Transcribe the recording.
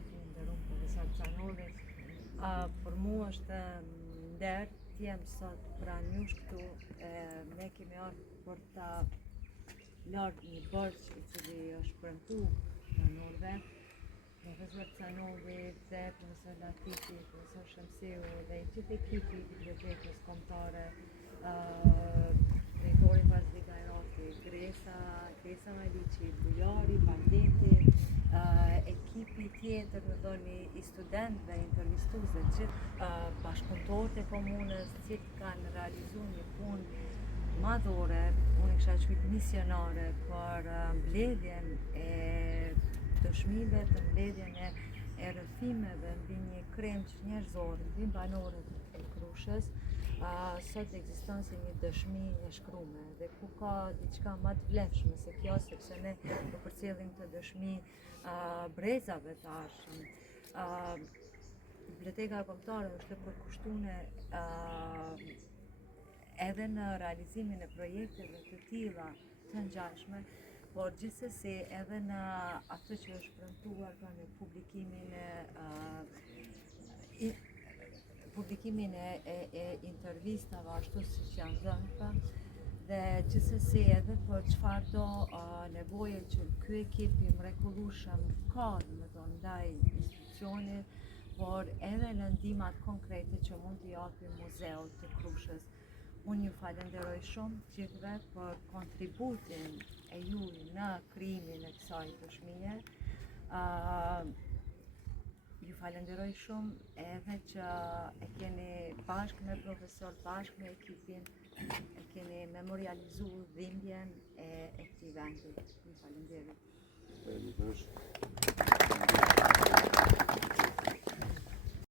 ti, nderuar profesor Canoli. Për mua është nder të jem sot pranë jush këtu. Ne kemi ardhur për ta larë një borç I cili është premtuar banorëve. Profesor Canoli dhe profesor Latifi, profesor Shamsiu dhe I gjithë ekipi I bibliotekës kombëtare, drejtori Fazli Gajrati, Gresa Maliqi, Bujari, Pandeti, ekipi tjetër I studentëve, intervistuesve, gjithë bashkëpunëtorët e komunës, cilët kanë realizuar një punë madhore, unë kisha quajtur misionare për mbledhjen e dëshmive, për mbledhjen e rrëfimeve mbi një kremç njerëzor, mbi banorët e Krushës. Sot ekziston si një dëshmi e shkruar dhe ku ka diçka më të vlefshme se kjo, sepse ne do përcjellim këtë dëshmi brezave të ardhshëm. Biblioteka kombëtare është e përkushtuar edhe në realizimin e projekteve të tilla të ngjashme, por gjithsesi edhe në atë që është premtuar në publikimin e intervistave ashtu siç janë dhënë, dhe gjithsesi edhe për çfarë do nevoje që ky ekip I mrekullueshëm ka ndaj institucionit, por edhe në ndihmat konkrete që mund t'i japi Muzeu të Krushës. Unë ju falenderoj shumë gjithëve për kontributin e juaj në krijimin e kësaj dëshmie. Ju falenderoj shumë edhe që e keni bashkë me profesor, bashkë me ekipin, e keni memorializuar dhimbjen e këtij vendi. Ju falenderoj.